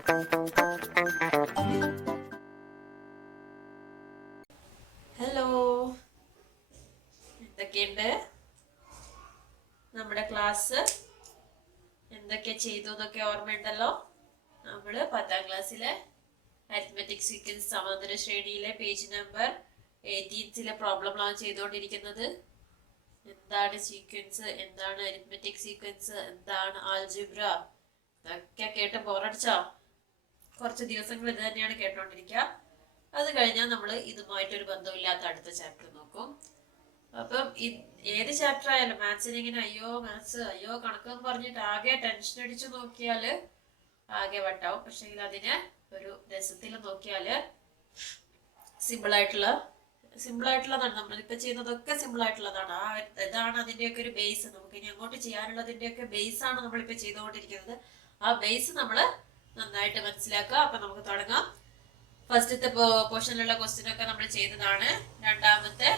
Hello, എന്തൊക്കെയുണ്ട്? നമ്മുടെ class എന്തൊക്കെ ചെയ്തു എന്നൊക്കെ ഓർമ്മയുണ്ടല്ലോ. നമ്മള് 10ാം ക്ലാസ്സിലെ അരിത്മെറ്റിക് സീക്വൻസ് സമാന്തര ശ്രേണിയിലെ പേജ് നമ്പർ 18 പ്രോബ്ലമാണ് ചെയ്തുകൊണ്ടിരിക്കുന്നത്. എന്താണ് സീക്വൻസ്, എന്താണ് അരിത്മെറ്റിക് സീക്വൻസ്, എന്താണ് ആൽജിബ്ര, ഇതൊക്കെ കേട്ട് ബോറടിച്ചോ? കുറച്ച് ദിവസങ്ങൾ ഇത് തന്നെയാണ് കേട്ടോണ്ടിരിക്കുക. അത് കഴിഞ്ഞാൽ നമ്മൾ ഇതുമായിട്ടൊരു ബന്ധമില്ലാത്ത അടുത്ത ചാപ്റ്റർ നോക്കും. അപ്പം ഏത് ചാപ്റ്റർ ആയാലും മാത്സിന് ഇങ്ങനെ അയ്യോ കണക്കെന്ന് പറഞ്ഞിട്ട് ആകെ ടെൻഷൻ അടിച്ചു നോക്കിയാല് ആകെ വട്ടാവും. പക്ഷെ അതിനെ ഒരു രസത്തിൽ നോക്കിയാല് സിമ്പിൾ ആയിട്ടുള്ളതാണ്. നമ്മളിപ്പോ ചെയ്യുന്നതൊക്കെ സിമ്പിൾ ആയിട്ടുള്ളതാണ്. ഇതാണ് അതിന്റെയൊക്കെ ഒരു ബേസ്. നമുക്ക് ഇനി അങ്ങോട്ട് ചെയ്യാനുള്ളതിന്റെയൊക്കെ ബേസ് ആണ് നമ്മളിപ്പോ ചെയ്തുകൊണ്ടിരിക്കുന്നത്. ആ ബേസ് നമ്മള് നന്നായിട്ട് മനസ്സിലാക്കുക. അപ്പൊ നമുക്ക് തുടങ്ങാം. ഫസ്റ്റത്തെ പോർഷനിലുള്ള ക്വസ്റ്റ്യൻ ഒക്കെ നമ്മൾ ചെയ്തതാണ്. രണ്ടാമത്തെ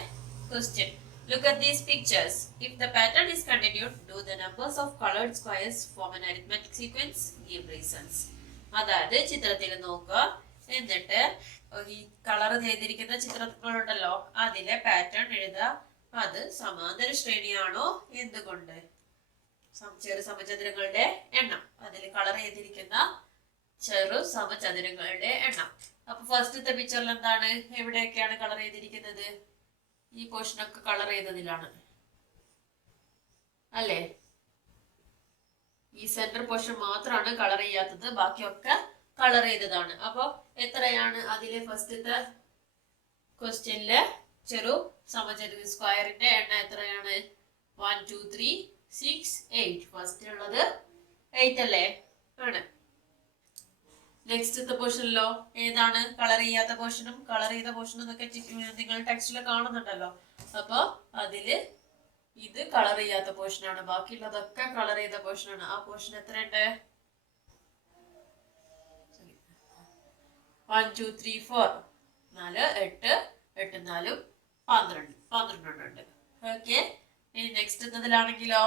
question, look at these pictures. If the pattern is continued, do the numbers of colored squares form an arithmetic sequence? Give reasons. അതായത് ചിത്രത്തിൽ നോക്കുക, എന്നിട്ട് ഈ കളർ ചെയ്തിരിക്കുന്ന ചിത്രങ്ങളുണ്ടല്ലോ അതിലെ പാറ്റേൺ എഴുതുക. അത് സമാന്തര ശ്രേണിയാണോ, എന്തുകൊണ്ട്? ചെറു സമചതുരങ്ങളുടെ എണ്ണം, അതിൽ കളർ ചെയ്തിരിക്കുന്ന ചെറു സമചതുരങ്ങളുടെ എണ്ണം. അപ്പൊ ഫസ്റ്റത്തെ പിക്ചറിൽ എന്താണ്, എവിടെയൊക്കെയാണ് കളർ ചെയ്തിരിക്കുന്നത്? ഈ പോർഷനൊക്കെ കളർ ചെയ്തതിലാണ് അല്ലേ? ഈ സെന്റർ പോർഷൻ മാത്രമാണ് കളർ ചെയ്യാത്തത്, ബാക്കിയൊക്കെ കളർ ചെയ്തതാണ്. അപ്പൊ എത്രയാണ് അതിലെ ഫസ്റ്റത്തെ ക്വസ്റ്റ്യനിലെ ചെറു സമചതുര സ്ക്വയറിന്റെ എണ്ണം എത്രയാണ്? 1 2 3 6 8. ഫസ്റ്റ് ഉള്ളത് 8 അല്ലേ? ആണ്. നെക്സ്റ്റത്തെ പോർഷനിലോ ഏതാണ് കളർ ചെയ്യാത്ത പോർഷനും കളർ ചെയ്ത പോർഷനും എന്നൊക്കെ നിങ്ങൾ ടെക്സ്റ്റിൽ കാണുന്നുണ്ടല്ലോ. അപ്പൊ അതില് ഇത് കളർ ചെയ്യാത്ത പോർഷനാണ്, ബാക്കിയുള്ളതൊക്കെ കളർ ചെയ്ത പോർഷനാണ്. ആ പോർഷൻ എത്രയുണ്ട്? 1 2 3 4 4 8 8 4 12 ഉണ്ട്. ഓക്കെ. ഇനി നെക്സ്റ്റ് എന്നതിലാണെങ്കിലോ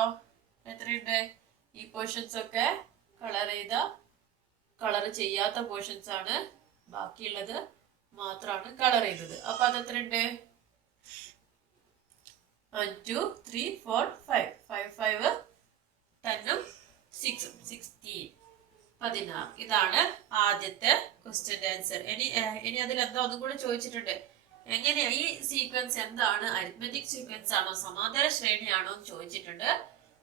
എത്രയുണ്ട്? ഈ പോർഷൻസ് ഒക്കെ കളർ ചെയ്യാത്ത പോർഷൻസ് ആണ്, ബാക്കിയുള്ളത് മാത്രമാണ് കളർ ചെയ്തത്. അപ്പൊ അതെത്രയുണ്ട്? 1 2 3 4 5 5 5 10 6 16 16. ഇതാണ് ആദ്യത്തെ ക്വസ്റ്റ്യന്റെ ആൻസർ. ഇനി അതിൽ എന്താ ഒന്നും കൂടെ ചോദിച്ചിട്ടുണ്ട്. എങ്ങനെയാ ഈ സീക്വൻസ് എന്താണ്? അരിത്മെറ്റിക് സീക്വൻസ് ആണോ, സമാന്തര ശ്രേണിയാണോ എന്ന് ചോദിച്ചിട്ടുണ്ട്.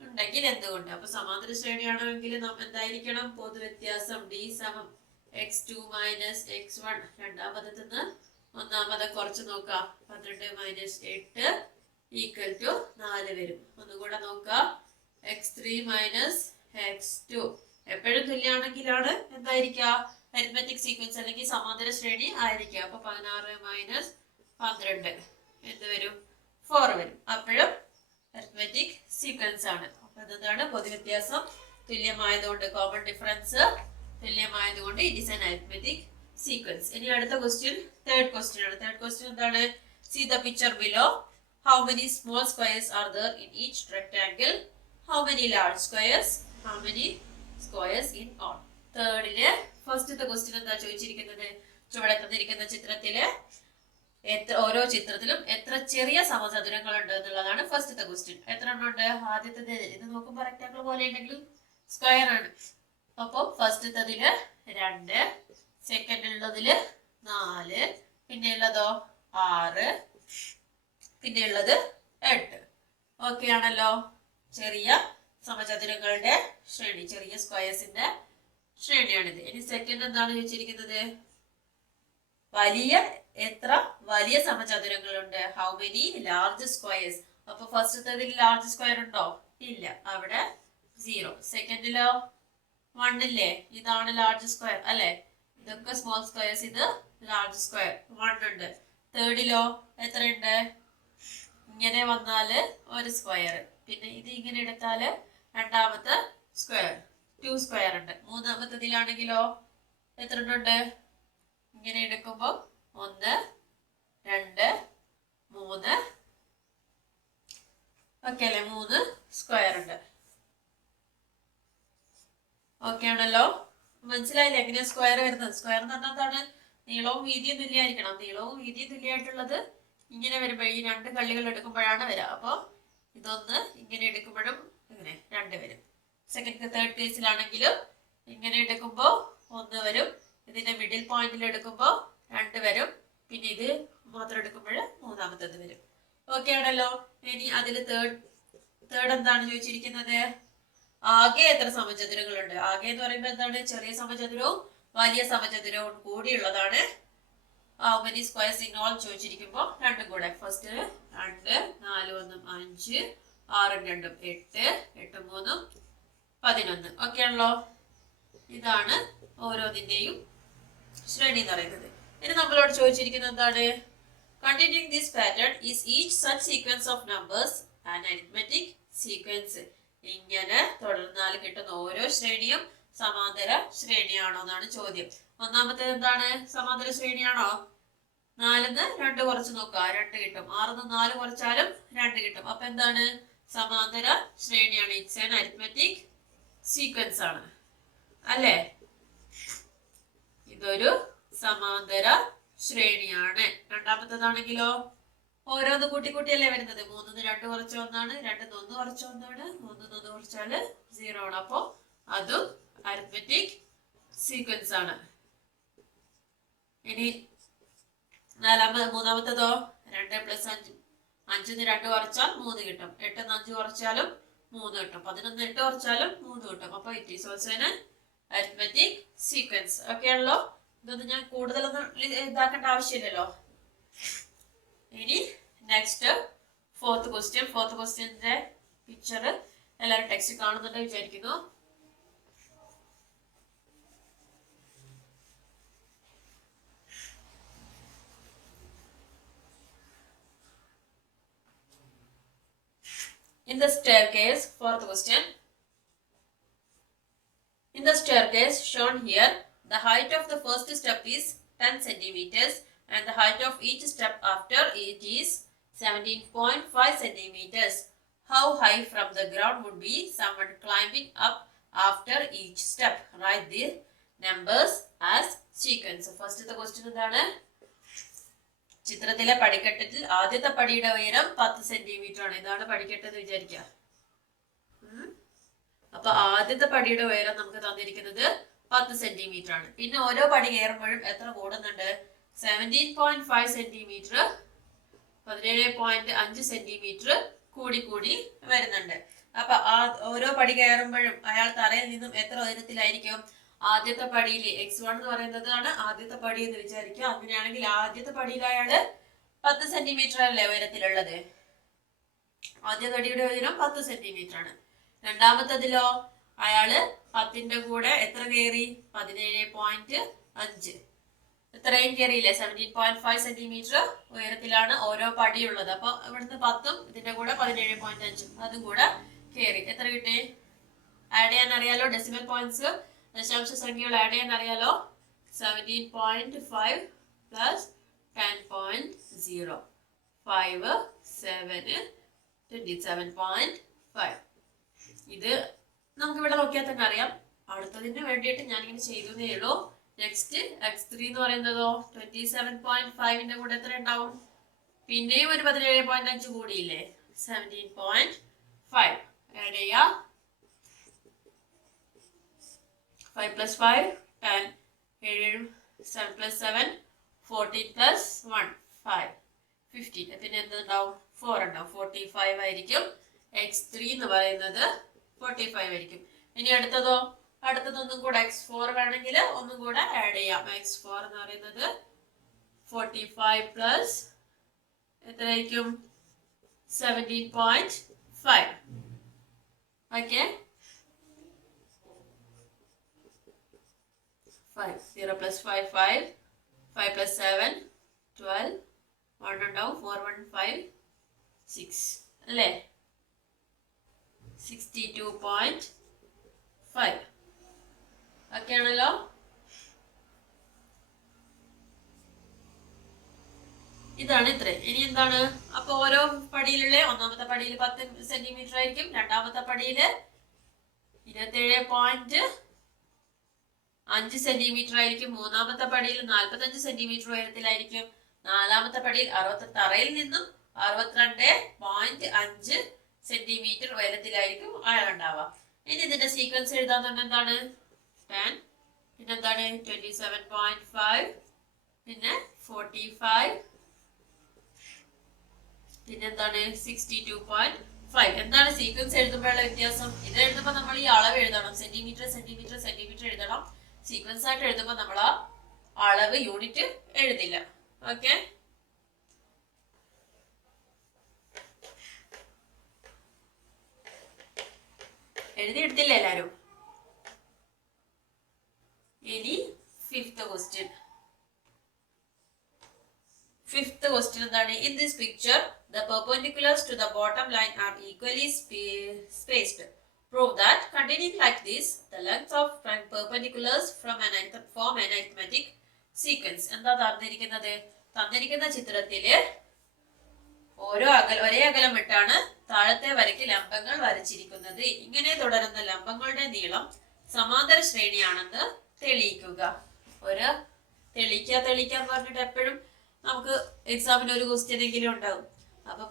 ഉണ്ടെങ്കിൽ എന്തുകൊണ്ട്? അപ്പൊ സമാന്തര ശ്രേണിയാണെങ്കിൽ നാം എന്തായിരിക്കണം? പൊതുവ്യത്യാസം d സമം x2 മൈനസ് x1. രണ്ടാമതെന്ന് ഒന്നാമതെ കുറച്ച് നോക്കാം. 12 മൈനസ് 8 ഈക്വൽ ടു 4 വരും. ഒന്നുകൂടെ നോക്കാം. x3 മൈനസ് x2 എപ്പോഴും തുല്യാണെങ്കിലാണ് എന്തായിരിക്കുക? അരിത്മെറ്റിക് സീക്വൻസ് അല്ലെങ്കിൽ സമാന്തര ശ്രേണി ആയിരിക്കുക. അപ്പൊ 16 മൈനസ് 12 എന്ത് വരും? 4 വരും. അപ്പോഴും അരിത്മെറ്റിക് സീക്വൻസ് ആണ്. അപ്പൊ എന്താണ്? പൊതുവ്യത്യാസം തുല്യമായതുകൊണ്ട്, കോമൺ ഡിഫറൻസ് തുല്യമായതുകൊണ്ട് it is an arithmetic sequence. ഇനി അടുത്ത ക്വസ്റ്റ്യൻ തേർഡ് ക്വസ്റ്റ്യൻ ആണ്. തേർഡ് ക്വസ്റ്റ്യൻ എന്താണ്? See the picture below. How many small squares are there in each rectangle? How many large squares? How many squares in all? തേർഡില് ഫസ്റ്റത്തെ question എന്താ ചോദിച്ചിരിക്കുന്നത്? ചുവടെ തന്നിരിക്കുന്ന ചിത്രത്തില് ഓരോ ചിത്രത്തിലും എത്ര ചെറിയ സമചതുരങ്ങൾ ഉണ്ട് എന്നുള്ളതാണ് ഫസ്റ്റത്തെ ക്വസ്റ്റ്യൻ. എത്ര എണ്ണം ഉണ്ട്? ആദ്യത്തെ ഇത് നോക്കുമ്പോൾ റെക്ടാങ്കിൾ പോലെ ഉണ്ടെങ്കിലും സ്ക്വയർ ആണ്. അപ്പൊ ഫസ്റ്റത്തതില് 2, സെക്കൻഡ് ഉള്ളതില് 4, പിന്നെ ഉള്ളതോ 6, പിന്നെ ഉള്ളത് 8. ഓക്കെ ആണല്ലോ? ചെറിയ സമചതുരങ്ങളുടെ ശ്രേണി, ചെറിയ സ്ക്വയേഴ്സിന്റെ ശ്രേണിയാണിത്. ഇനി സെക്കൻഡ് എന്താണ് ചോദിച്ചിരിക്കുന്നത്? എത്ര വലിയ സമചതുരങ്ങളുണ്ട്? How many large squares. അപ്പൊ ഫസ്റ്റത്തതിൽ ലാർജ് സ്ക്വയർ ഉണ്ടോ? ഇല്ല, അവിടെ 0. സെക്കൻഡിലോ 1 ഇല്ലേ? ഇതാണ് ലാർജ് സ്ക്വയർ അല്ലെ? ഇതൊക്കെ സ്മോൾ സ്ക്വയേഴ്സ്, ഇത് ലാർജ് സ്ക്വയർ 1 ഉണ്ട്. തേർഡിലോ എത്രയുണ്ട്? ഇങ്ങനെ വന്നാല് ഒരു സ്ക്വയർ, പിന്നെ ഇത് ഇങ്ങനെ എടുത്താല് രണ്ടാമത്തെ സ്ക്വയർ 2 സ്ക്വയർ ഉണ്ട്. മൂന്നാമത്തതിലാണെങ്കിലോ എത്ര ഉണ്ട്? ഇങ്ങനെ എടുക്കുമ്പോ 1 2 3 ഓക്കെ അല്ലെ? 3 സ്ക്വയർ ഉണ്ട്. ഓക്കെ ആണല്ലോ? മനസ്സിലായില്ലേ എങ്ങനെയാ സ്ക്വയർ വരുന്നത്? സ്ക്വയർ എന്ന് പറഞ്ഞാൽ എന്താണ്? നീളവും വീതിയും തുല്യമായിരിക്കണം. നീളവും വീതിയും തുല്യമായിട്ടുള്ളത് ഇങ്ങനെ വരുമ്പോൾ ഈ രണ്ട് കള്ളികൾ എടുക്കുമ്പോഴാണ് വരിക. അപ്പോൾ ഇതൊന്ന് ഇങ്ങനെ എടുക്കുമ്പോഴും ഇങ്ങനെ രണ്ട് വരും. സെക്കൻഡ് തേർഡ് കേസിലാണെങ്കിലും ഇങ്ങനെ എടുക്കുമ്പോൾ ഒന്ന് വരും, ഇതിന്റെ മിഡിൽ പോയിന്റിൽ എടുക്കുമ്പോൾ രണ്ട് വരും, പിന്നെ ഇത് മാത്രം എടുക്കുമ്പോൾ മൂന്നാമത്തത് വരും. ഓക്കെ ആണല്ലോ. ഇനി അതിൽ തേർഡ് എന്താണ് ചോദിച്ചിരിക്കുന്നത്? ആകെ എത്ര സമചതുരങ്ങളുണ്ട്? ആകെ എന്ന് പറയുമ്പോൾ എന്താണ്? ചെറിയ സമചതുരവും വലിയ സമചതുരവും കൂടിയുള്ളതാണ് how many squares in all ചോദിച്ചിരിക്കുമ്പോൾ രണ്ടും കൂടെ. ഫസ്റ്റ് 2, 4 1 5, 6 2 8, 8 3 11. ഓക്കെ ആണല്ലോ. ഇതാണ് ഓരോന്നിന്റെയും ശ്രേണി എന്ന് പറയുന്നത്. ഇനി നമ്മളോട് ചോദിച്ചിരിക്കുന്നത് എന്താണ്? Continuing this pattern is each such sequence of numbers an arithmetic sequence. ഇങ്ങനെ തുടർന്നാൽ കിട്ടുന്ന ഓരോ ശ്രേണിയും സമാന്തര ശ്രേണിയാണോ എന്നാണ് ചോദ്യം. ഒന്നാമത്തേത് എന്താണ്? സമാന്തര ശ്രേണിയാണോ? 4ന്ന് 2 കുറച്ച് നോക്കുക, 2 കിട്ടും. 6ന്ന് 4 കുറച്ചാലും 2 കിട്ടും. അപ്പൊ എന്താണ്? സമാന്തര ശ്രേണിയാണ്. ഇറ്റ്സ് ആൻ അരിത്മെറ്റിക് സീക്വൻസ് ആണ് അല്ലേ? ഇതൊരു സമാന്തര ശ്രേണിയാണ്. രണ്ടാമത്തേതാണെങ്കിലോ ഓരോന്ന് കൂട്ടി കൂട്ടിയല്ലേ വരുന്നത്. 3ന്ന് 2 കുറച്ച ഒന്നാണ്, 2ന്ന് 1 കുറച്ച ഒന്നാണ്, 3ന്ന് 1 കുറച്ചാല് 0 ആണ്. അപ്പൊ അതും അരിത്മെറ്റിക് സീക്വൻസ് ആണ്. ഇനി മൂന്നാമത്തേതോ 2 + 5. 5ന്ന് 2 കുറച്ചാൽ 3 കിട്ടും. 8ന്ന് 5 കുറച്ചാലും 3 കിട്ടും. 11ന്ന് 8 കുറച്ചാലും 3 കിട്ടും. അപ്പൊ it is also an arithmetic sequence. Okay ആണല്ലോ. ഇതൊന്നും ഞാൻ കൂടുതലൊന്നും ഇതാക്കേണ്ട ആവശ്യമില്ലല്ലോ. ഇനി നെക്സ്റ്റ് ഫോർത്ത് ക്വസ്റ്റ്യൻ. ഫോർത്ത് ക്വസ്റ്റ്യന്റെ പിക്ചർ എല്ലാവരും ടെക്സ്റ്റ് കാണുന്നുണ്ട് വിചാരിക്കുന്നു. In the staircase, fourth question. In the staircase shown here, the height of the first step is 10 centimeters and the height of each step after it is 17.5 centimeters. How high from the ground would be someone climbing up after each step? Write the numbers as sequence. First the question എന്താണ്? ചിത്രത്തിലെ പടിക്കെട്ടിൽ ആദ്യത്തെ പടിയുടെ ഉയരം 10 centimetre ആണ്. ഇതാണ് പടിക്കെട്ടെന്ന് വിചാരിക്കുക. അപ്പൊ ആദ്യത്തെ പടിയുടെ ഉയരം നമുക്ക് തന്നിരിക്കുന്നത് 10 സെന്റിമീറ്റർ ആണ്. പിന്നെ ഓരോ പടി കയറുമ്പോഴും എത്ര കൂടുന്നുണ്ട്? 17.5 സെന്റിമീറ്റർ, 17.5 സെന്റിമീറ്റർ കൂടി കൂടി വരുന്നുണ്ട്. അപ്പൊ ഓരോ പടി കയറുമ്പോഴും അയാൾ തറയിൽ നിന്നും എത്ര ഉയരത്തിലായിരിക്കും? ആദ്യത്തെ പടിയിൽ x1 എന്ന് പറയുന്നതാണ് ആദ്യത്തെ പടി എന്ന് വിചാരിക്കുക. അങ്ങനെയാണെങ്കിൽ ആദ്യത്തെ പടിയിൽ അയാള് 10 സെന്റിമീറ്റർ അല്ലേ ഉയരത്തിലുള്ളത്? ആദ്യ പടിയുടെ ഉയരം 10 സെന്റിമീറ്റർ ആണ്. രണ്ടാമത്തതിലോ അയാള് 10ന്റെ കൂടെ എത്ര കയറി? 17.5. ഇത്രയും കയറിയില്ലേ? 17.5 സെന്റിമീറ്റർ ഉയരത്തിലാണ് ഓരോ പടിയുള്ളത്. അപ്പൊ ഇവിടുന്ന് 10ഉം ഇതിന്റെ കൂടെ 17.5 അതും കൂടെ കയറി. എത്ര കിട്ടി? ആഡ് ചെയ്യാൻ അറിയാലോ. ഡെസിമൽ പോയിന്റ്സ് ദശാംശ സംഖ്യകൾ ആഡ് ചെയ്യാൻ അറിയാലോ. 17.5 പ്ലസ് 10.0 5 7 27.5. ഇത് നമുക്ക് ഇവിടെ നോക്കിയാൽ തന്നെ അറിയാം. അടുത്തതിന് വേണ്ടിയിട്ട് ഞാനിങ്ങനെ ചെയ്തേ ഉള്ളൂ. നെക്സ്റ്റ് x3 എന്ന് പറയുന്നതോ 27.5ന്റെ കൂടെ എത്ര ഉണ്ടാവും? പിന്നെയും ഒരു 17.5 കൂടിയില്ലേ? 17.5 ആഡ് ചെയ്യാം. 5 + 5 10, 7 + 7 14 + 1 5 15. പിന്നെ എന്തുണ്ടാവും? 4 ഉണ്ടാവും. 45 ആയിരിക്കും. x3 എന്ന് പറയുന്നത് 45 ആയിരിക്കും. ഇനി അടുത്തതോ? അടുത്തതൊന്നും കൂടെ x4 വേണമെങ്കിൽ ഒന്നും കൂടെ ആഡ് ചെയ്യാം. x4 എന്ന് പറയുന്നത് 45 പ്ലസ് എത്രയായിരിക്കും? 17.5. ഓക്കെ. 5 0 + 5 5 5 + 7 12 1 ഉണ്ടാവും. 4 1 5 6 അല്ലേ? 62.5. ഓക്കെ ആണല്ലോ. ഇതാണ് ഇത്രയും. ഇനി എന്താണ്? അപ്പൊ ഓരോ പടിയിലുള്ള ഒന്നാമത്തെ പടിയിൽ 10 സെന്റിമീറ്റർ ആയിരിക്കും. രണ്ടാമത്തെ പടിയില് 27.5 5 സെന്റിമീറ്റർ ആയിരിക്കും. മൂന്നാമത്തെ പടിയിൽ 45 സെന്റിമീറ്റർ ഉയരത്തിലായിരിക്കും. നാലാമത്തെ പടിയിൽ തറയിൽ നിന്നും 62.5 സെന്റിമീറ്റർ ഉയരത്തിലായിരിക്കും അയാൾ ഉണ്ടാവുക. ഇനി ഇതിന്റെ സീക്വൻസ് എഴുതാൻ തന്നെ എന്താണ് 10, പിന്നെന്താണ് 27.5, പിന്നെ 45, പിന്നെന്താണ് 62.5. എന്താണ് സീക്വൻസ് എഴുതുമ്പോഴുള്ള വ്യത്യാസം? ഇത് എഴുതുമ്പോൾ നമ്മൾ ഈ അളവ് എഴുതണം, സെന്റിമീറ്റർ സെന്റിമീറ്റർ സെന്റിമീറ്റർ എഴുതണം. സീക്വൻസ് ആയിട്ട് എഴുതുമ്പോൾ നമ്മൾ ആ അളവ് യൂണിറ്റ് എഴുതില്ല. ഓക്കെ, എഴുതിയെടുത്തില്ല എല്ലാരും? ഇനി ഫിഫ്ത്ത് ക്വസ്റ്റ്യൻ എന്താണ്? In this picture the perpendiculars to the bottom line are equally spaced. Prove that continuing like this the length of perpendiculars form an arithmetic sequence. എന്താ തന്നിരിക്കുന്നത്? തന്നിരിക്കുന്ന ചിത്രത്തില് ഒരേ അകലം വിട്ടാണ് താഴത്തെ വരയ്ക്ക് ലംബങ്ങൾ വരച്ചിരിക്കുന്നത്. ഇങ്ങനെ തുടരുന്ന ലംബങ്ങളുടെ നീളം സമാന്തര ശ്രേണിയാണെന്ന് തെളിയിക്കുക. തെളിയിക്കാൻ പറഞ്ഞിട്ട് എപ്പോഴും നമുക്ക് എക്സാമിന് ഒരു ക്വസ്റ്റ്യൻ എങ്കിലും ഉണ്ടാവും. അപ്പൊ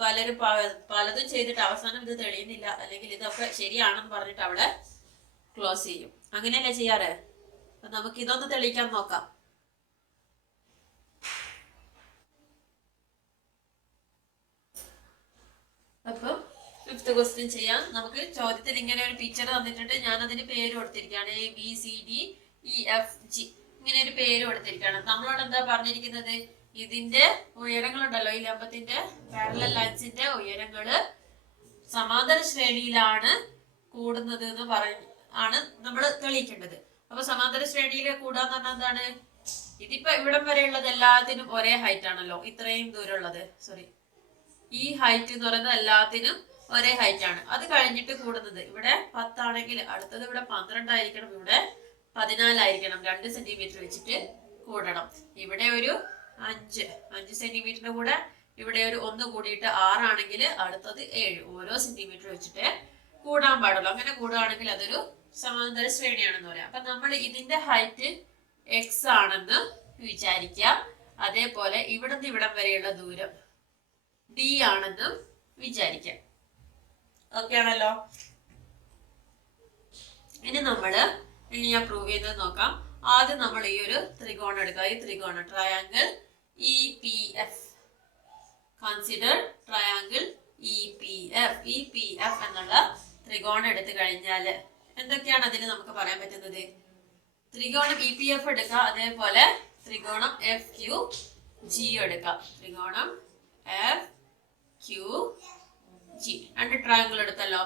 പലതും ചെയ്തിട്ട് അവസാനം ഇത് തെളിയുന്നില്ല, അല്ലെങ്കിൽ ഇതൊക്കെ ശരിയാണെന്ന് പറഞ്ഞിട്ട് അവിടെ ക്ലോസ് ചെയ്യും. അങ്ങനെയല്ലേ ചെയ്യാറ്? അപ്പൊ നമുക്ക് ഇതൊന്ന് തെളിയിക്കാൻ നോക്കാം. അപ്പൊ ഫിഫ്ത്ത് ക്വസ്റ്റ്യൻ ചെയ്യാം. നമുക്ക് ചോദ്യത്തിൽ ഇങ്ങനെ ഒരു പിക്ചർ തന്നിട്ടുണ്ട്. ഞാൻ അതിന് പേര് കൊടുത്തിരിക്കുകയാണ് ABCDEFG. ഇങ്ങനെ ഒരു പേര് കൊടുത്തിരിക്കുകയാണ്. നമ്മളോട് എന്താ പറഞ്ഞിരിക്കുന്നത്? ഇതിന്റെ ഉയരങ്ങളുണ്ടല്ലോ, ഈ ലംബത്തിന്റെ പാരലൽ ലൈൻസിന്റെ ഉയരങ്ങള് സമാന്തര ശ്രേണിയിലാണ് കൂടുന്നത് എന്ന് ആണ് നമ്മൾ തെളിയിക്കേണ്ടത്. അപ്പൊ സമാന്തര ശ്രേണിയിൽ കൂടാന്ന് പറഞ്ഞാൽ എന്താണ്? ഇതിപ്പോ ഇവിടം വരെയുള്ളത് എല്ലാത്തിനും ഒരേ ഹൈറ്റ് ആണല്ലോ. ഇത്രയും ദൂരമുള്ളത്, സോറി, ഈ ഹൈറ്റ് എന്ന് പറയുന്നത് എല്ലാത്തിനും ഒരേ ഹൈറ്റ് ആണ്. അത് കഴിഞ്ഞിട്ട് കൂടുന്നത് ഇവിടെ 10 ആണെങ്കിൽ അടുത്തത് ഇവിടെ 12 ആയിരിക്കണം, ഇവിടെ 14 ആയിരിക്കണം. 2 സെന്റിമീറ്റർ വെച്ചിട്ട് കൂടണം. ഇവിടെ ഒരു 5 സെന്റിമീറ്ററിന്റെ കൂടെ ഇവിടെ ഒരു 1 കൂടിയിട്ട് 6 ആണെങ്കിൽ അടുത്തത് 7. ഓരോ സെന്റിമീറ്റർ വെച്ചിട്ട് കൂടാൻ പാടുള്ളൂ. അങ്ങനെ കൂടുകയാണെങ്കിൽ അതൊരു സമാന്തര ശ്രേണിയാണെന്ന് പറയാം. അപ്പൊ നമ്മൾ ഇതിന്റെ ഹൈറ്റ് x ആണെന്ന് വിചാരിക്കാം. അതേപോലെ ഇവിടുന്ന് ഇവിടം വരെയുള്ള ദൂരം d ആണെന്ന് വിചാരിക്കാം. ഓക്കെ ആണല്ലോ? ഇനി ഞാൻ പ്രൂവ് ചെയ്ത് നോക്കാം. ആദ്യം നമ്മൾ ഈ ഒരു ത്രികോണം എടുക്കുക. ഈ ത്രികോണം triangle EPF. Consider triangle EPF എന്നുള്ള ത്രികോണം എടുത്തു കഴിഞ്ഞാൽ എന്തൊക്കെയാണ് അതിൽ നമുക്ക് പറയാൻ പറ്റുന്നത്? ത്രികോണം EPF എടുക്കുക, അതേപോലെ ത്രികോണം FQG എടുക്കുക. ത്രികോണം FQG 2 ട്രയാങ്കിൾ എടുത്തല്ലോ.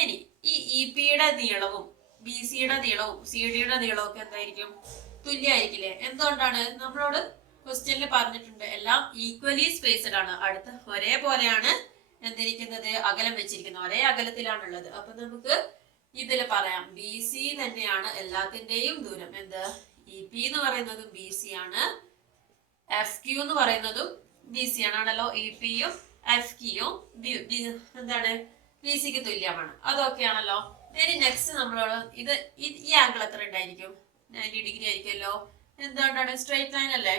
ഇനി ഈ EPയുടെ നീളവും BCയുടെ നീളവും CD-യുടെ നീളവും ഒക്കെ എന്തായിരിക്കും? തുല്യമായിരിക്കില്ലേ? എന്തുകൊണ്ടാണ്? നമ്മളോട് ക്വസ്റ്റ്യനിൽ പറഞ്ഞിട്ടുണ്ട് എല്ലാം ഈക്വലി സ്പേസ്ഡ് ആണ്. അടുത്ത് ഒരേപോലെയാണ് എന്തിരിക്കുന്നത്? അകലം വെച്ചിരിക്കുന്നത്, ഒരേ അകലത്തിലാണുള്ളത്. അപ്പൊ നമുക്ക് ഇതിൽ പറയാം BC തന്നെയാണ് എല്ലാത്തിന്റെയും ദൂരം. എന്ത്? EP എന്ന് പറയുന്നതും BC ആണ്, FQ എന്ന് പറയുന്നതും BC ആണല്ലോ. EPയും FQയും എന്താണ്? BCക്ക് തുല്യമാണ്. അതൊക്കെയാണല്ലോ. ഇനി നെക്സ്റ്റ് നമ്മളോട് ഈ ആംഗിൾ എത്ര ഉണ്ടായിരിക്കും? 90 ഡിഗ്രി ആയിരിക്കുമല്ലോ. എന്തുകൊണ്ടാണ്? സ്ട്രെയിറ്റ് ലൈൻ അല്ലേ?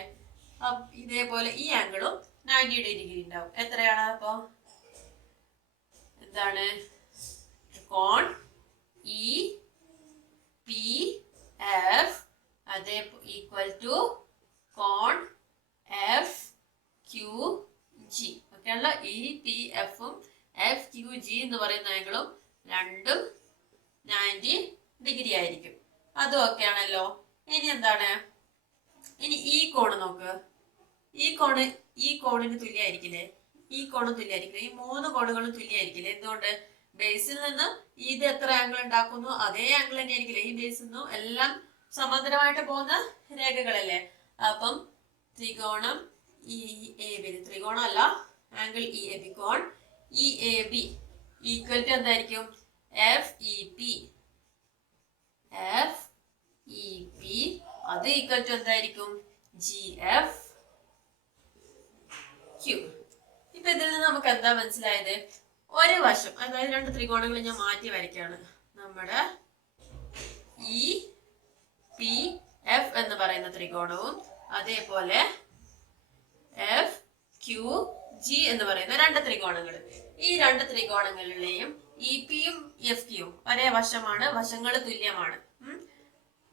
ഇതേപോലെ ഈ ആംഗിളും 90 ഡിഗ്രി ഉണ്ടാവും. എത്രയാണ്? അപ്പൊ എന്താണ്? കോൺ EPF അതേ ഈക്വൽ ടു കോൺ FQG. ഓക്കെയാണല്ലോ? EPFും FQG എന്ന് പറയുന്ന ആംഗിളും രണ്ടും 90 ഡിഗ്രി ആയിരിക്കും. അതും ഓക്കെ ആണല്ലോ. ഇനി എന്താണ്? ഇനി ഈ കോണ് നോക്ക്. ഈ കോണിന് തുല്യമായിരിക്കില്ലേ? ഈ കോണും തുല്യമായിരിക്കില്ലേ? ഈ 3 കോണുകളും തുല്യമായിരിക്കില്ലേ? എന്തുകൊണ്ട്? ബേസിൽ നിന്ന് ഇത് എത്ര ആംഗിൾ ഉണ്ടാക്കുന്നു അതേ ആംഗിൾ തന്നെ ആയിരിക്കില്ലേ? ഈ ബേസിൽ നിന്നും എല്ലാം സമാന്തരമായിട്ട് പോകുന്ന രേഖകളല്ലേ? അപ്പം ത്രികോണം EAB, ത്രികോണം അല്ല, ആംഗിൾ EAB, കോൺ EAB ഈക്വൽ ടു എന്തായിരിക്കും? FEP. അത് ഈക്വൽ ടു എന്തായിരിക്കും? GFQ. ഇപ്പൊ ഇതിൽ നിന്ന് നമുക്ക് എന്താ മനസ്സിലായത്? ഒരു വശം, അതായത് 2 ത്രികോണങ്ങൾ ഞാൻ മാറ്റി വരയ്ക്കാണ്. നമ്മുടെ EPF പറയുന്ന ത്രികോണവും അതേപോലെ എഫ് ക്യു ജി എന്ന് പറയുന്ന രണ്ട് ത്രികോണങ്ങൾ. ഈ രണ്ട് ത്രികോണങ്ങളിലെയും ഇ പിയും എഫ് ക്യൂയും ഒരേ വശമാണ്, വശങ്ങൾ തുല്യമാണ്.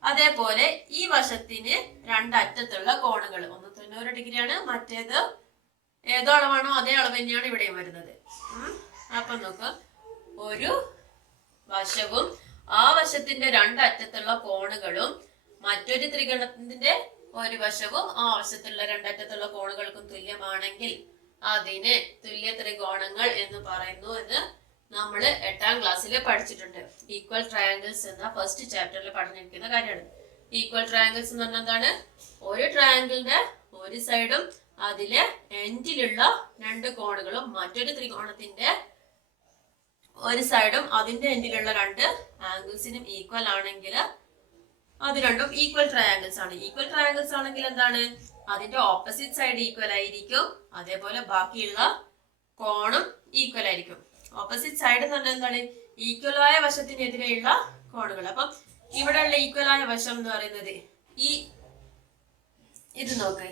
അതേപോലെ ഈ വശത്തിന് രണ്ടറ്റത്തുള്ള കോണുകൾ, ഒന്ന് 90 ഡിഗ്രിയാണ്, മറ്റേത് ഏതോ അളവാണോ അതേ അളവ് തന്നെയാണ് ഇവിടെയും വരുന്നത്. അപ്പൊ നോക്കുക, ഒരു വശവും ആ വശത്തിന്റെ രണ്ടറ്റത്തുള്ള കോണുകളും മറ്റൊരു ത്രികോണത്തിന്റെ ഒരു വശവും ആ വശത്തുള്ള രണ്ടറ്റത്തുള്ള കോണുകൾക്കും തുല്യമാണെങ്കിൽ അതിനെ തുല്യ ത്രികോണങ്ങൾ എന്ന് പറയുന്നു എന്ന് നമ്മൾ 8ാം ക്ലാസ്സിൽ പഠിച്ചിട്ടുണ്ട്. ഈക്വൽ ട്രയാങ്കിൾസ് എന്ന ഫസ്റ്റ് ചാപ്റ്ററിൽ പറഞ്ഞിരിക്കുന്ന കാര്യമാണ്. ഈക്വൽ ട്രയാങ്കിൾസ് എന്ന് പറഞ്ഞാൽ എന്താണ്? ഒരു ട്രയാങ്കിളിന്റെ ഒരു സൈഡും അതിലെ എൻഡിലുള്ള രണ്ട് കോണുകളും മറ്റൊരു ത്രികോണത്തിന്റെ ഒരു സൈഡും അതിന്റെ എൻഡിലുള്ള രണ്ട് ആംഗിൾസിനും ഈക്വൽ ആണെങ്കിൽ അത് രണ്ടും ഈക്വൽ ട്രയാങ്കിൾസ് ആണ്. ഈക്വൽ ട്രയാങ്കിൾസ് ആണെങ്കിൽ എന്താണ്? അതിന്റെ ഓപ്പോസിറ്റ് സൈഡ് ഈക്വൽ ആയിരിക്കും, അതേപോലെ ബാക്കിയുള്ള കോണും ഈക്വൽ ആയിരിക്കും. ഓപ്പോസിറ്റ് സൈഡ് എന്ന് പറഞ്ഞാൽ എന്താണ്? ഈക്വലായ വശത്തിനെതിരെയുള്ള കോണുകൾ. അപ്പം ഇവിടെയുള്ള ഈക്വലായ വശം എന്ന് പറയുന്നത് ഇത് നോക്ക്,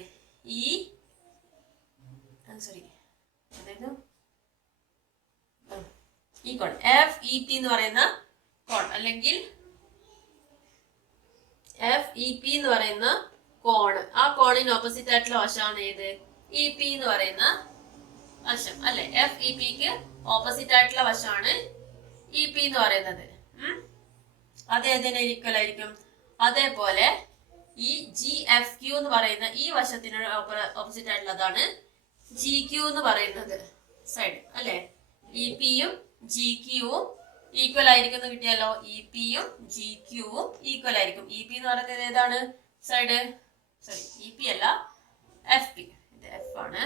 ഈ കോൺ എഫ് ഇ ടി എന്ന് പറയുന്ന കോൺ, അല്ലെങ്കിൽ എഫ് ഇ പി എന്ന് പറയുന്ന കോണ്, ആ കോണിന് ഓപ്പോസിറ്റ് ആയിട്ടുള്ള വശമാണ് ഏത്? ഇ പി എന്ന് പറയുന്ന വശം അല്ലെ? എഫ് ഇ പിക്ക് ഓപ്പോസിറ്റ് ആയിട്ടുള്ള വശമാണ് ഇ പി എന്ന് പറയുന്നത്. അത് ഏതിനെ ഈക്വൽ ആയിരിക്കും? അതേപോലെ ഈ ജി എഫ് ക്യൂ എന്ന് പറയുന്ന ഈ വശത്തിന് ഓപ്പോസിറ്റ് ആയിട്ടുള്ളതാണ് ജി ക്യൂ എന്ന് പറയുന്നത് സൈഡ് അല്ലെ? ഇ പിയും ജി ക്യൂവും ഈക്വൽ ആയിരിക്കും എന്ന് കിട്ടിയല്ലോ. ഇ പിയും ജി ക്യൂവും ഈക്വൽ ആയിരിക്കും. ഇ പി എന്ന് പറയുന്നത് ഏതാണ് സൈഡ്? സോറി, ഇ പി അല്ല, എഫ് പി. ഇത് എഫ് ആണ്.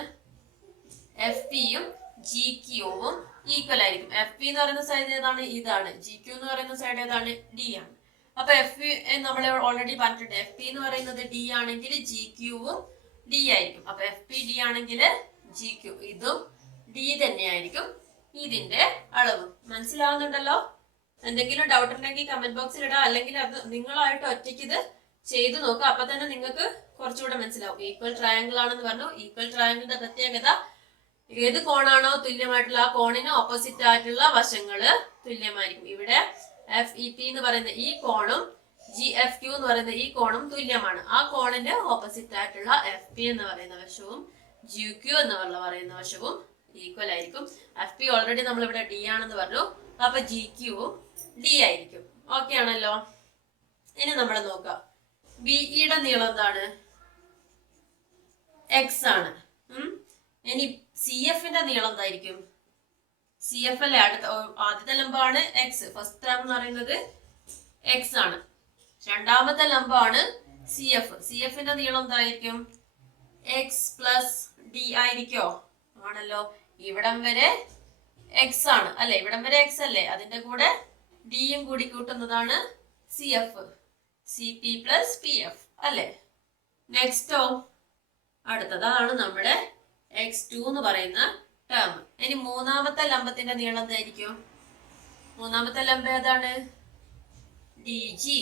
എഫ് പിയും ജി ക്യൂവും ഈക്വൽ ആയിരിക്കും. എഫ് പി എന്ന് പറയുന്ന സൈഡ് ഏതാണ്? ഇതാണ്. ജി ക്യൂ എന്ന് പറയുന്ന സൈഡ് ഏതാണ്? ഡി ആണ്. അപ്പൊ എഫ് പി നമ്മൾ ഓൾറെഡി പറഞ്ഞിട്ടുണ്ട്. എഫ് പി എന്ന് പറയുന്നത് ഡി ആണെങ്കിൽ ജി ക്യൂവും ഡി ആയിരിക്കും. അപ്പൊ എഫ് പി ഡി ആണെങ്കിൽ ജി ക്യൂ ഇതും ഡി തന്നെയായിരിക്കും ഇതിന്റെ അളവ്. മനസ്സിലാവുന്നുണ്ടല്ലോ? എന്തെങ്കിലും ഡൗട്ട് ഉണ്ടെങ്കിൽ കമന്റ് ബോക്സിൽ ഇടാം, അല്ലെങ്കിൽ അത് നിങ്ങളായിട്ട് ഒറ്റയ്ക്ക് ഇത് ചെയ്തു നോക്കുക. അപ്പൊ തന്നെ നിങ്ങൾക്ക് കുറച്ചുകൂടെ മനസ്സിലാവും. ഈക്വൽ ട്രയാങ്കിൾ ആണെന്ന് പറഞ്ഞു. ഈക്വൽ ട്രയാങ്കിളിന്റെ പ്രത്യേകത ഏത് കോണാണോ തുല്യമായിട്ടുള്ള ആ കോണിന് ഓപ്പോസിറ്റ് ആയിട്ടുള്ള വശങ്ങള് തുല്യമായിരിക്കും. ഇവിടെ എഫ് ഇ പി എന്ന് പറയുന്ന ഈ കോണും ജി എഫ് ക്യൂ എന്ന് പറയുന്ന ഈ കോണും തുല്യമാണ്. ആ കോണിന്റെ ഓപ്പോസിറ്റ് ആയിട്ടുള്ള എഫ് പി എന്ന് പറയുന്ന വശവും ജി ക്യൂ എന്ന് പറയുന്ന വശവും ഈക്വൽ ആയിരിക്കും. എഫ് പി ഓൾറെഡി നമ്മൾ ഇവിടെ ഡി ആണെന്ന് പറഞ്ഞു. അപ്പൊ ജി ക്യൂവും ഡി ആയിരിക്കും. ഓക്കെ ആണല്ലോ? ഇനി നമ്മൾ നോക്കാം, ബിഇയുടെ നീളം എന്താണ്? എക്സ് ആണ്. ഇനി സി എഫിന്റെ നീളം എന്തായിരിക്കും? സി എഫ് അല്ലേ? ആദ്യത്തെ ലംബമാണ് എക്സ്, ഫസ്റ്റ് ടേം എന്ന് പറയുന്നത് എക്സ് ആണ്. രണ്ടാമത്തെ ലംബമാണ് സി എഫ്. സി എഫിന്റെ നീളം എന്തായിരിക്കും? എക്സ് പ്ലസ് ഡി ആയിരിക്കോ? ആണല്ലോ. ഇവിടം വരെ എക്സ് ആണ് അല്ലെ? ഇവിടം വരെ എക്സ് അല്ലേ? അതിന്റെ കൂടെ ഡിയും കൂടി കൂട്ടുന്നതാണ് C F. C P plus P F അല്ലെ? നെക്സ്റ്റോ അടുത്തതാണ് നമ്മുടെ x2 എന്ന് പറയുന്ന ടേം. ഇനി മൂന്നാമത്തെ ലംബത്തിന്റെ നീളം എന്തായിരിക്കും? മൂന്നാമത്തെ ലംബം ഏതാണ്? D G.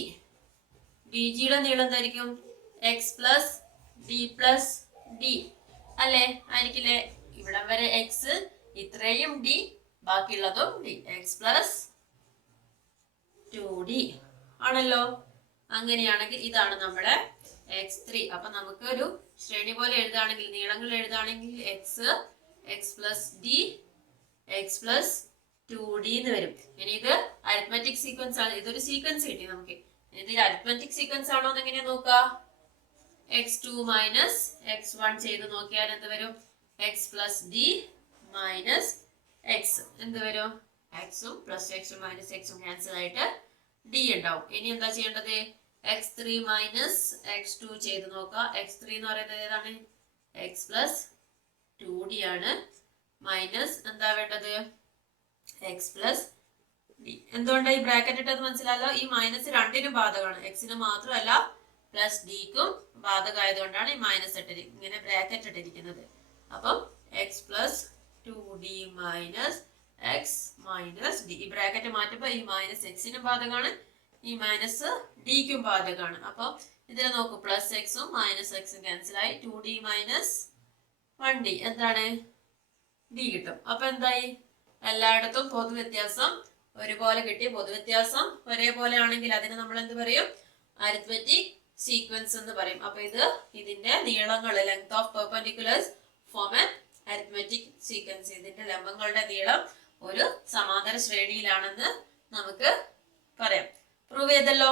ഡി ജിയുടെ നീളം എന്തായിരിക്കും? X plus D plus D അല്ലെ? ആയിരിക്കില്ലേ? ഇവിടം വരെ എക്സ്, ഇത്രയും ഡി, ബാക്കിയുള്ളതും ഡി. എക്സ് പ്ലസ് 2d ആണല്ലോ. അങ്ങനെയാണെങ്കിൽ ഇതാണ് നമ്മുടെ x3. അപ്പൊ നമുക്ക് ഒരു ശ്രേണി പോലെ എഴുതാണെങ്കിൽ, നീളങ്ങൾ എഴുതാണെങ്കിൽ X, X plus D, X plus 2d എന്ന് വരും. ഇനി ഇത് അരിത്മെറ്റിക് സീക്വൻസ് ആണ്. ഇതൊരു സീക്വൻസ് കിട്ടി നമുക്ക്. ഇതിൽ അരിത്മെറ്റിക് സീക്വൻസ് ആണോ എന്ന് എങ്ങനെയാ നോക്കുക? x2 മൈനസ് x1 ചെയ്ത് നോക്കിയാൽ എന്ത് വരും? X plus D minus X എന്ത് വരും? എക്സും പ്ലസ് എക്സും മൈനസ് എക്സും ക്യാൻസൽ ആയിട്ട് ഡി ഉണ്ടാവും. ഇനി എന്താ ചെയ്യേണ്ടത്? x3 മൈനസ് x2 ചെയ്ത് നോക്കുക. x3 എന്ന് പറയുന്നത് ഏതാണ്? എക്സ് പ്ലസ് 2d ആണ്. മൈനസ് എന്താ വേണ്ടത്? X plus D. എന്തുകൊണ്ടാണ് ഈ ബ്രാക്കറ്റ് ഇട്ടത് മനസ്സിലാലോ? ഈ മൈനസ് രണ്ടിനും ബാധകമാണ്. എക്സിന് മാത്രമല്ല പ്ലസ് ഡിക്കും ബാധകമായതുകൊണ്ടാണ് ഈ മൈനസ് ഇങ്ങനെ ബ്രാക്കറ്റ് ഇട്ടിരിക്കുന്നത്. അപ്പം X plus 2d minus X minus D. ഈ ബ്രാക്കറ്റ് മാറ്റുമ്പോൾ ഈ മൈനസ് എക്സിനും ബാധകമാണ്, ഈ മൈനസ് ഡിക്കും ബാധകമാണ്. അപ്പൊ ഇതിൽ നോക്കൂ, പ്ലസ് എക്സും മൈനസ് എക്സും ക്യാൻസൽ ആയി. 2d മൈനസ് 1d എന്താണ്? d കിട്ടും. അപ്പൊ എന്തായി? എല്ലായിടത്തും പൊതുവ്യത്യാസം ഒരുപോലെ കിട്ടി. പൊതുവ്യത്യാസം ഒരേപോലെ ആണെങ്കിൽ അതിനെ നമ്മൾ എന്ത് പറയും? അരിത്മെറ്റിക് സീക്വൻസ് എന്ന് പറയും. അപ്പൊ ഇതിന്റെ നീളങ്ങൾ, length of perpendiculars form an arithmetic sequence. ഇതിന്റെ ലംബങ്ങളുടെ നീളം ഒരു സമാന്തര ശ്രേണിയിലാണെന്ന് നമുക്ക് പറയാം. പ്രൂവ് ചെയ്തല്ലോ.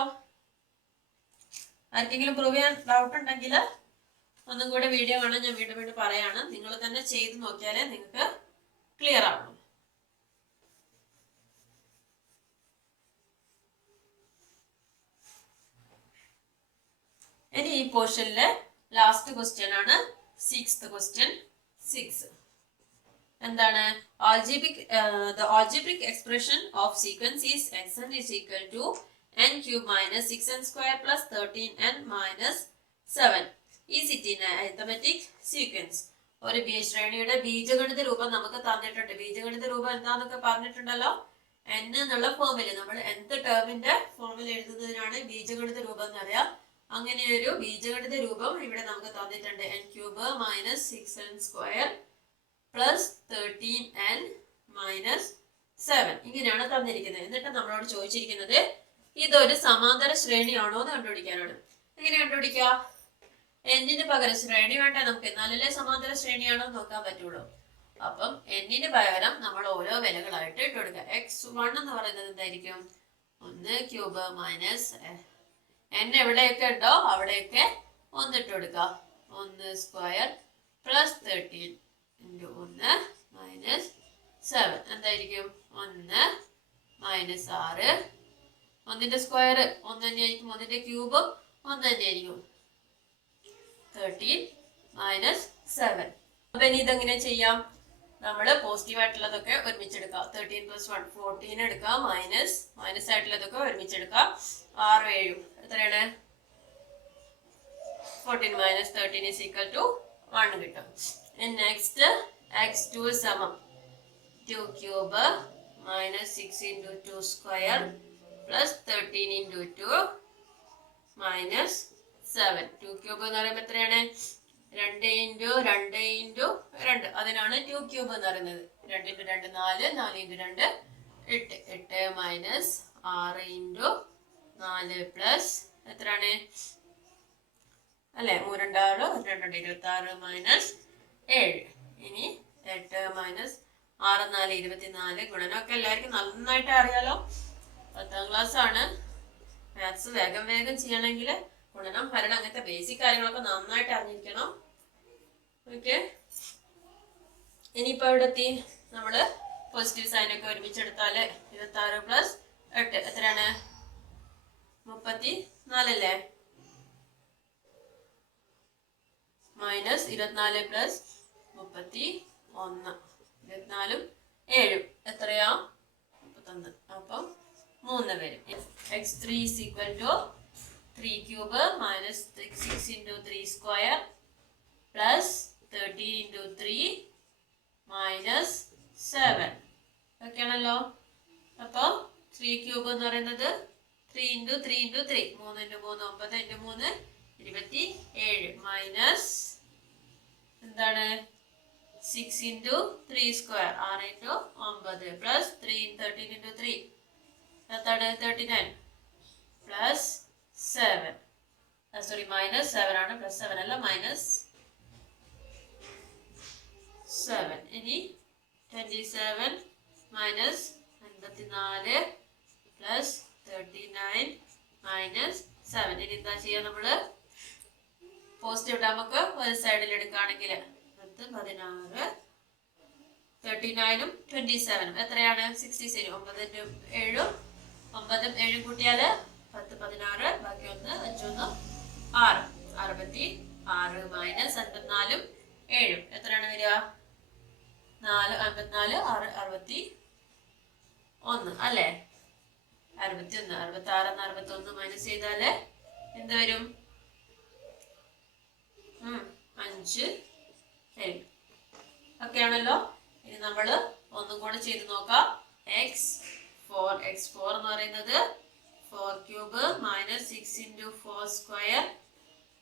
ആർക്കെങ്കിലും പ്രൂവ് ചെയ്യാൻ ഡൗട്ട് ഉണ്ടെങ്കിൽ ഒന്നും കൂടെ വീഡിയോ കാണാൻ ഞാൻ വീണ്ടും വീണ്ടും പറയാണ്. നിങ്ങൾ തന്നെ ചെയ്ത് നോക്കിയാലേ നിങ്ങൾക്ക് ക്ലിയർ ആവുള്ളൂ. ഇനി ഈ പോർഷനിലെ ലാസ്റ്റ് ക്വസ്റ്റ്യൻ ആണ് 6th ക്വസ്റ്റ്യൻ. 6 എന്താണ്? the algebraic expression of sequence is xn is equal to n cube minus 6n square plus 13n minus 7. Is it in an arithmetic sequence? ഒരു ശ്രേണിയുടെ ബീജഗണിത രൂപം നമുക്ക് തന്നിട്ടുണ്ട്. ബീജഗണിത രൂപം എന്താന്നൊക്കെ പറഞ്ഞിട്ടുണ്ടല്ലോ. n എന്നുള്ള ഫോമിൽ നമ്മൾ nth ടേമിന്റെ ഫോമിൽ എഴുതുന്നതിനാണ് ബീജഗണിത രൂപം എന്ന് പറയാം. അങ്ങനെ ഒരു ബീജഗണിത രൂപം ഇവിടെ നമുക്ക് തന്നിട്ടുണ്ട്. n cube minus 6n square plus 13n minus 7 ഇങ്ങനെയാണ് തന്നിരിക്കുന്നത്. എന്നിട്ട് നമ്മളോട് ചോദിച്ചിരിക്കുന്നത് ഇതൊരു സമാന്തര ശ്രേണിയാണോ എന്ന് കണ്ടുപിടിക്കാനാണ്. എങ്ങനെ കണ്ടുപിടിക്കുക? എന്നിന് പകരം ശ്രേണി വേണ്ട നമുക്ക്, എന്നാലല്ലേ സമാന്തര ശ്രേണിയാണോ നോക്കാൻ പറ്റുള്ളൂ. അപ്പം എന്നിന് പകരം നമ്മൾ ഓരോ വിലകളായിട്ട് ഇട്ട് കൊടുക്കുക. x1 എന്ന് പറയുന്നത് എന്തായിരിക്കും? 1 ക്യൂബ് മൈനസ് n എവിടെയൊക്കെ ഉണ്ടോ അവിടെയൊക്കെ 1 ഇട്ട് കൊടുക്കുക. 1 സ്ക്വയർ പ്ലസ് 13 ഇൻറ്റു 1 മൈനസ് 7 എന്തായിരിക്കും? 1 മൈനസ് 6. 1ന്റെ സ്ക്വയർ 1 തന്നെയായിരിക്കും. 1ന്റെ ക്യൂബും 1 തന്നെയായിരിക്കും. 13 മൈനസ് 7. അപ്പൊ ഇനി ഇതെങ്ങനെ ചെയ്യാം? നമ്മൾ പോസിറ്റീവ് ആയിട്ടുള്ളതൊക്കെ ഒരുമിച്ചെടുക്കാം. 13 പ്ലസ് 1 14 എടുക്കാം. മൈനസ് ആയിട്ടുള്ളതൊക്കെ ഒരുമിച്ചെടുക്കാം. 6 7 എത്രയാണ്? 14 മൈനസ് 13 is equal to 1 കിട്ടും. നെക്സ്റ്റ് x2 സമം 2 cube minus 6 into 2 square plus 13 into 2 minus 7. 2 cube എന്ന് പറയുമ്പോൾ എത്രയാണ്? 2 ഇൻറ്റു 2 ഇൻറ്റു 2 അതിനാണ് 2 ക്യൂബ് എന്ന് പറയുന്നത്. 2 into 2 4, 4 into 2 8. 8 minus 6 into 4 plus എത്രയാണ്? അല്ലെ 3 2 6 2 26 മൈനസ് 7. ഇനി 8 മൈനസ് 6 4 24 ഗുണനമൊക്കെ എല്ലാവർക്കും നന്നായിട്ട് അറിയാലോ. 10ാം ക്ലാസ് ആണ്. മാത്സ് വേഗം ചെയ്യണമെങ്കിൽ ഗുണനം ഹരണം അങ്ങനത്തെ ബേസിക് കാര്യങ്ങളൊക്കെ നന്നായിട്ട് അറിഞ്ഞിരിക്കണം. ഓക്കെ, ഇനിയിപ്പോ ഇവിടെ എത്തി. നമ്മള് പോസിറ്റീവ് സൈനൊക്കെ ഒരുമിച്ചെടുത്താല് 26 പ്ലസ് 8 എത്രയാണ്? 34 അല്ലേ? മൈനസ് 24 പ്ലസ് 31 24 7 എത്രയാ? 31. അപ്പം 3 വരും. x3 is equal to 3 cube minus 6 into 3 square plus 13 into 3 minus 7 ഒക്കെ ആണല്ലോ. അപ്പോൾ 3 ക്യൂബ് എന്ന് പറയുന്നത് 3 into 3 into 3 3 into 3 9 into 3 27 minus എന്താണ്? 6 into 3 square 6 into 9 plus 13 into 3 എന്താണ്? 39 പ്ലസ് 7 സോറി മൈനസ് 7 ആണ്. പ്ലസ് 7 അല്ല, മൈനസ് 7. ഇനി 27 മൈനസ് 54 പ്ലസ് 39 മൈനസ് 7. ഇനി എന്താ ചെയ്യാ? നമ്മള് പോസിറ്റീവ് ടേമൊക്കെ ഒരു സൈഡിൽ എടുക്കുകയാണെങ്കിൽ 16 39ഉം 27ഉം എത്രയാണ്? 66. 9 7 9ഉം 7ഉം കൂട്ടിയാല് 10 16 ബാക്കി 1 5 1 6 66 മൈനസ് 54ഉം 7ഉം എത്രയാണ് വരിക? 4 54 6 61 അല്ലേ? 61 66 61 മൈനസ് ചെയ്താല് എന്ത് വരും? 5 7 ഒക്കെ ആണല്ലോ. ഇനി നമ്മൾ ഒന്നും കൂടെ ചെയ്ത് നോക്കാം. x4 എന്ന് പറയുന്നത് 4 cube minus 6 into 4 square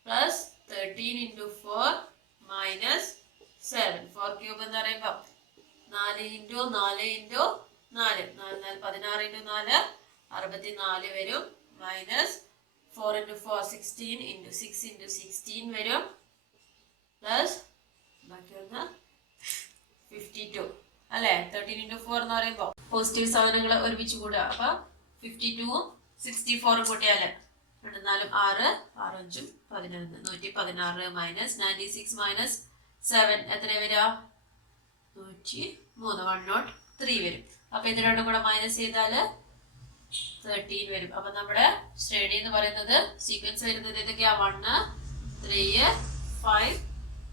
plus 13 into 4 minus 7. 4 cube എന്ന് പറയുമ്പോൾ 4 into 4 into 4 16 into 4 64 വരും. മൈനസ് 4 into 4 16 into 6 into 16 വരും. പ്ലസ് ബാക്കി ഒന്ന് 52 അല്ലേ. 13 into 4 എന്ന് പറയുമ്പോൾ പോസിറ്റീവ് സാധനങ്ങൾ ഒരുമിച്ച് കൂടുക. അപ്പൊ 52 64 കൂട്ടിയാല് 2 4 6 6 5 11 116 മൈനസ് 96 മൈനസ് 7 എത്ര വരിക? 103 103 വരും. അപ്പൊ ഇത് രണ്ടും കൂടെ മൈനസ് ചെയ്താല് 13 വരും. അപ്പൊ നമ്മുടെ ശ്രേണി എന്ന് പറയുന്നത് സീക്വൻസ് വരുന്നത് ഏതൊക്കെയാ? 1 3 5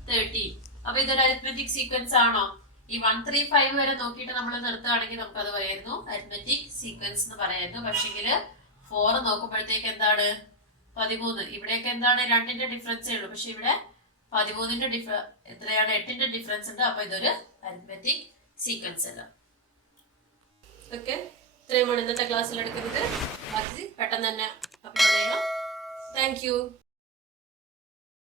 13. അപ്പൊ ഇതൊരു അരിത്മെറ്റിക് സീക്വൻസ് ആണോ? ഈ 1 3 5 വരെ നോക്കിയിട്ട് നമ്മൾ നിർത്തുകയാണെങ്കിൽ നമുക്ക് അത് പറയായിരുന്നു അരിത്മെറ്റിക് സീക്വൻസ് എന്ന് പറയായിരുന്നു. പക്ഷെങ്കില് 4 നോക്കുമ്പോഴത്തേക്ക് എന്താണ്? 13. ഇവിടെയൊക്കെ എന്താണ്? 2ന്റെ ഡിഫറൻസേ ഉള്ളൂ. പക്ഷെ ഇവിടെ 13ന്റെ എത്രയാണ്? 8ന്റെ ഡിഫറൻസ് ഉണ്ട്. അപ്പൊ ഇതൊരു അരിത്മെറ്റിക് സീക്വൻസ് അല്ല. ഓക്കെ, ഇത്രയുമാണ് ഇന്നത്തെ ക്ലാസ്സിൽ എടുക്കുന്നത്. ബാക്കി പെട്ടെന്ന് തന്നെ അപ്ലോഡ് ചെയ്യണം. Thank you.